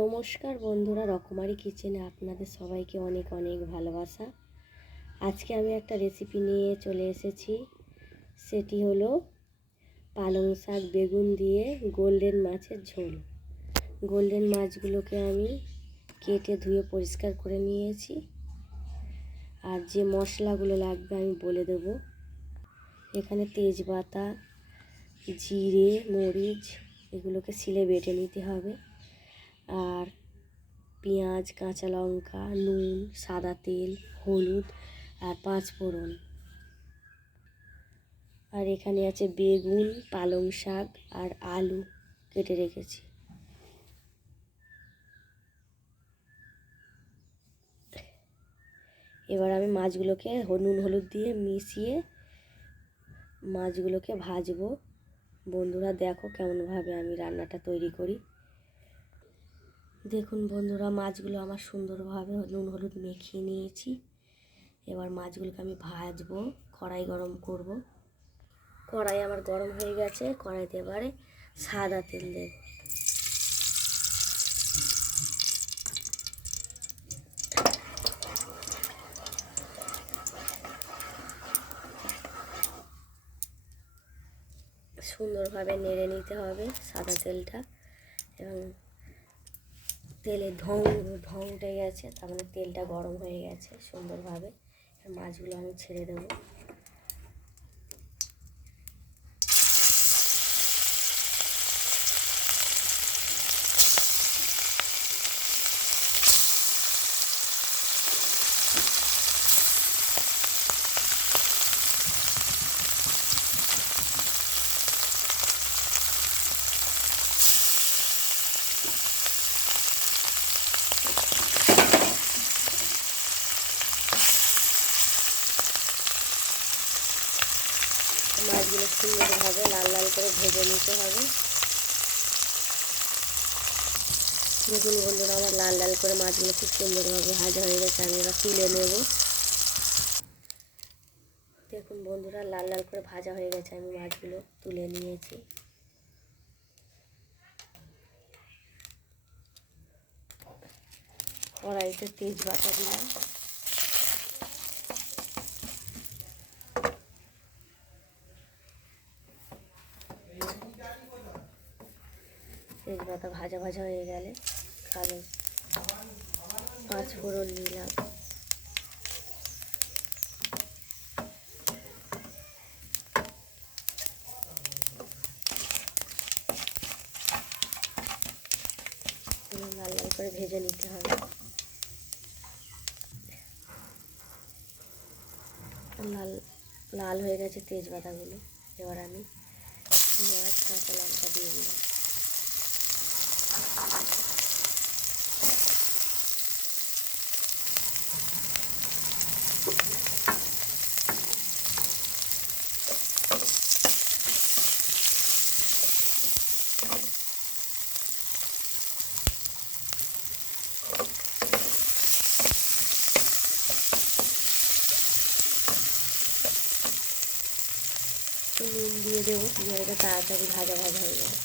নমস্কার বন্ধুরা, রকমারি কিচেনে আপনাদের সবাইকে অনেক অনেক ভালোবাসা। আজকে আমি একটা রেসিপি নিয়ে চলে এসেছি। সেটি হলো পালং শাক বেগুন দিয়ে গোল্ডেন মাছের ঝোল। গোল্ডেন মাছগুলোকে আমি কেটে ধুয়ে পরিষ্কার করে নিয়েছি। আর যে মশলাগুলো লাগবে আমি বলে দেব। এখানে তেজপাতা, জিরে, মরিচ এগুলোকে শিলে বেটে নিতে হবে। আর পেঁয়াজ, কাঁচা লঙ্কা, নুন, সাদা তেল, হলুদ আর 5 ফোড়ন। আর এখানে আছে বেগুন, পালং শাক আর আলু কেটে রেখেছি। এবার আমি মাছগুলোকে নুন হলুদ দিয়ে মিশিয়ে মাছগুলোকে ভাজবো। বন্ধুরা দেখো কেমনভাবে আমি রান্নাটা তৈরি করি। দেখুন বন্ধুরা, মাছগুলো আমার সুন্দরভাবে নুন হলুদ মেখিয়ে নিয়েছি। এবার মাছগুলোকে আমি ভাজবো, কড়াই গরম করব। কড়াই আমার গরম হয়ে গেছে। কড়াইতে এবারে সাদা তেল দেব। সুন্দরভাবে নেড়ে নিতে হবে সাদা তেলটা। এবং তেলে ঢং উঠে গেছে, তার মানে তেলটা গরম হয়ে গেছে সুন্দরভাবে। মাছগুলো আমি ছেড়ে দেবো। মাছগুলো সুন্দরভাবে লাল লাল করে ভেজে নিতে হবে। দেখুন বন্ধুরা, আমার লাল লাল করে মাছগুলো খুব সুন্দরভাবে ভাজা হয়ে গেছে। আমি এবার তুলে নেব। দেখুন বন্ধুরা, লাল লাল করে ভাজা হয়ে গেছে। আমি মাছগুলো তুলে নিয়েছি। কড়াইতে তেজপাতা দিলাম। তেজপাতা ভাজা ভাজা হয়ে গেলে কালো 5 ফোড়ন নিলাম। লাল লাল করে ভেজে নিতে হবে। লাল লাল হয়ে গেছে তেজপাতাগুলো। এবার আমি পেঁয়াজ, কাঁচা লঙ্কা দিয়ে দিলাম। নুন দিয়ে দেবো, দিয়ে এটা তাড়াতাড়ি ভাজা ভাজা হয়ে যাবে।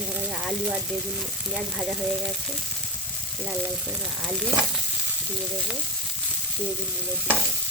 এবারে আলু আর বেগুন, পেঁয়াজ ভাজা হয়ে গেছে লাল লাল করে। আলু দিয়ে দেবো, বেগুনগুলো দিয়ে দেবো।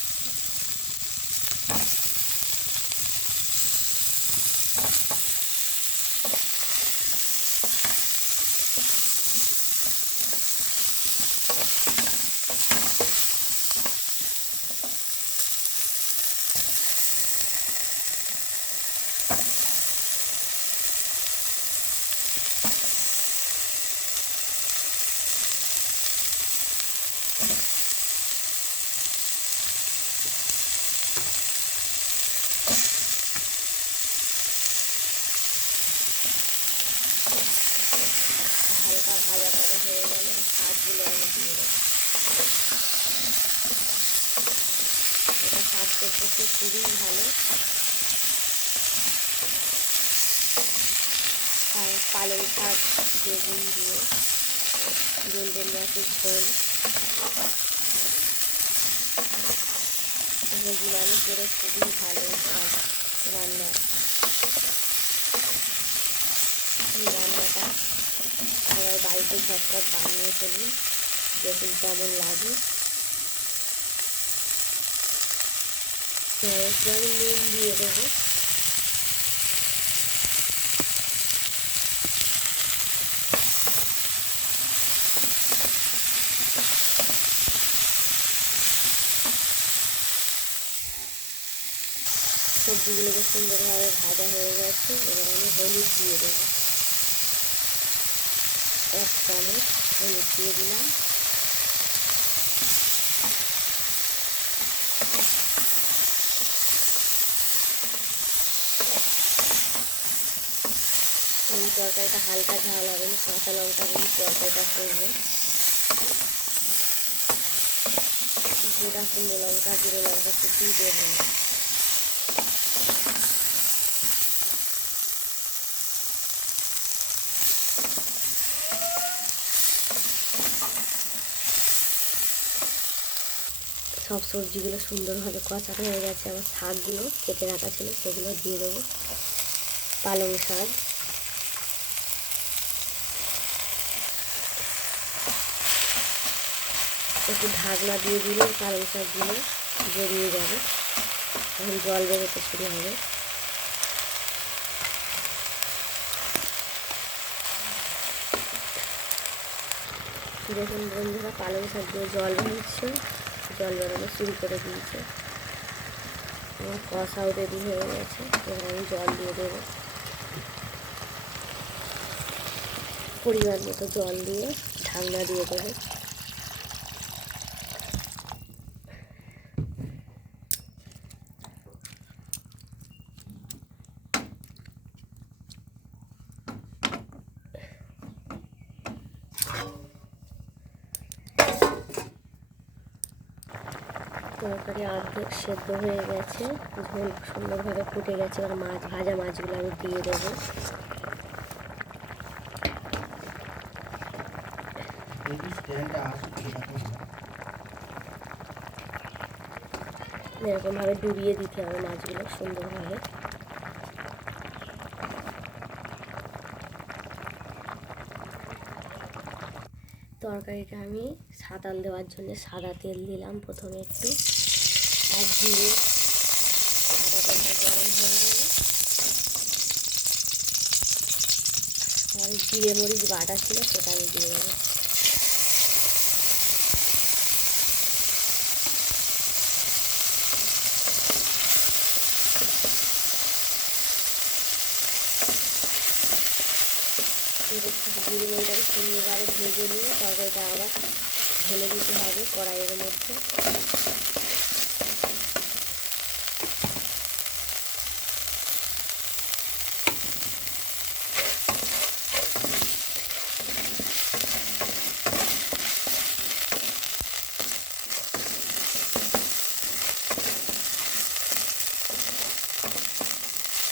হালকা ভাজা ভাজা হয়ে গেলে শাকগুলো আমি দিয়ে দেবো। এটা স্বাস্থ্যের পক্ষে খুবই ভালো। পালং শাক বেগুন দিয়ে গোল্ডেন মাছের ঝোল নিরামিষ খুবই ভালো রান্না। এই রান্নাটা সবাই বাড়িতে ঝটপট বানিয়ে ফেলুন, দেখুন কেমন লাগে। একটু আমি নুন দিয়ে দেবো। সবজিগুলোকে সুন্দরভাবে ভাজা হয়ে গেছে, এবার আমি হলুদ দিয়ে দেবো। 1 চামচ হলুদ দিয়ে দিলাম। এই তরকারিটা হালকা ঝাল হবে না, কাঁচা লঙ্কা দিয়ে তরকারিটা করবো। গোটা শুকনো লঙ্কা, জিরে লঙ্কা কিছুই দেবো না। সব সবজিগুলো সুন্দরভাবে কষা হয়ে গেছে। আমার শাকগুলো কেটে রাখা ছিল সেগুলো দিয়ে দেবো। পালং শাক, একটু ঢাকনা দিয়ে দিলে পালং শাকগুলো জড়িয়ে যাবে, এখন জল বেরোতে শুরু হবে। দেখুন বন্ধুরা, পালং শাক দিয়ে জল বেরোচ্ছে, জল বেরোনো শুরু করে দিয়েছে। আমার কষাও রেডি হয়ে গেছে, এবার আমি জল দিয়ে দেবো। পরিমাণ মতো জল দিয়ে ঢাকনা দিয়ে দেবো। তরকারি অর্ধেক সেদ্ধ হয়ে গেছে, ঝোল সুন্দরভাবে ফুটে গেছে। এবার ভাজা মাছগুলো আমি দিয়ে দেবো। এরকমভাবে ডুবিয়ে দিতে হবে মাছগুলো সুন্দরভাবে। তরকারিটা আমি সাঁতাল দেওয়ার জন্য সাদা তেল দিলাম প্রথমে একটু, আর জিরে। সাদা তেলটা গরম হয়ে গেলে আর জিরে মরিচ বাটা ছিল সেটা আমি দিয়ে দেবো। জিরে মরিচটাকে সুন্দরভাবে ভেজে নিয়ে তরকারিটা আবার ঢেলে দিতে হবে কড়াইয়ের মধ্যে।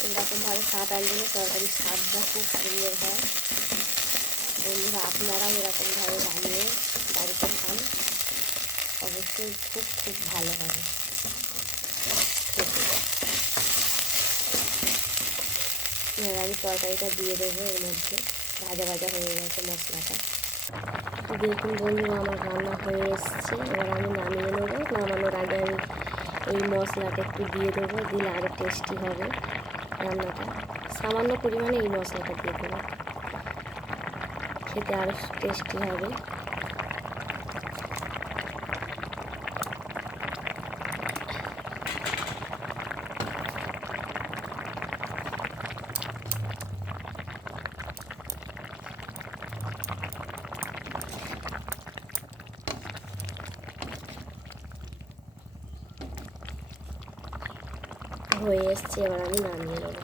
এরকমভাবে সাঁতাল দিলে তরকারির স্বাদটা খুব সুন্দর হয়। বন্ধুরা, আপনারাও এরকমভাবে বানিয়ে বাড়িতে খান, অবশ্যই খুব খুব ভালো হবে খেতে। এবার আমি তরকারিটা দিয়ে দেবো এর মধ্যে। ভাজা ভাজা হয়ে গেছে মশলাটা। দেখুন বন্ধুরা, আমার রান্না হয়ে এসছে, এবার আমি নামিয়ে নেবো। নামানোর আগে আমি এই মশলাটা একটু দিয়ে দেবো, দিলে আরও টেস্টি হবে রান্নাটা। সামান্য পরিমাণে এই মশলাটা দিয়ে দেবো, খেতে আরও টেস্টি হবে। হয়ে এসছে, এবার আমি নামিয়ে নেব।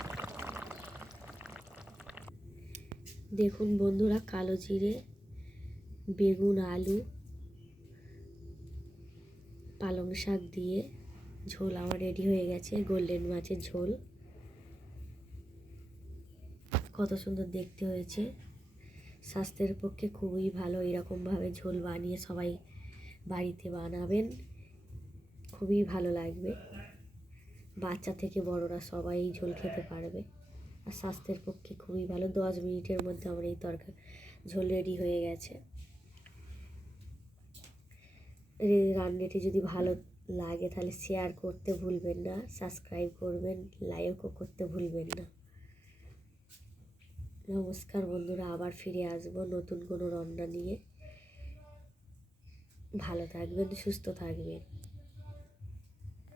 দেখুন বন্ধুরা, কালো জিরে, বেগুন, আলু, পালং শাক দিয়ে ঝোল আমার রেডি হয়ে গেছে। গোল্ডেন মাছের ঝোল কত সুন্দর দেখতে হয়েছে, স্বাস্থ্যের পক্ষে খুবই ভালো। এরকমভাবে ঝোল বানিয়ে সবাই বাড়িতে বানাবেন, খুবই ভালো লাগবে। বাচ্চা থেকে বড়রা সবাই ঝোল খেতে পারবে। আর স্বাস্থ্যের পক্ষে খুবই ভালো। 10 মিনিটের মধ্যে আমার এই ঝোল রেডি হয়ে গেছে। রান্নাটি যদি ভালো লাগে তাহলে শেয়ার করতে ভুলবেন না, সাবস্ক্রাইব করবেন, লাইকও করতে ভুলবেন না। নমস্কার বন্ধুরা, আবার ফিরে আসবো নতুন কোনো রান্না নিয়ে। ভালো থাকবেন, সুস্থ থাকবেন।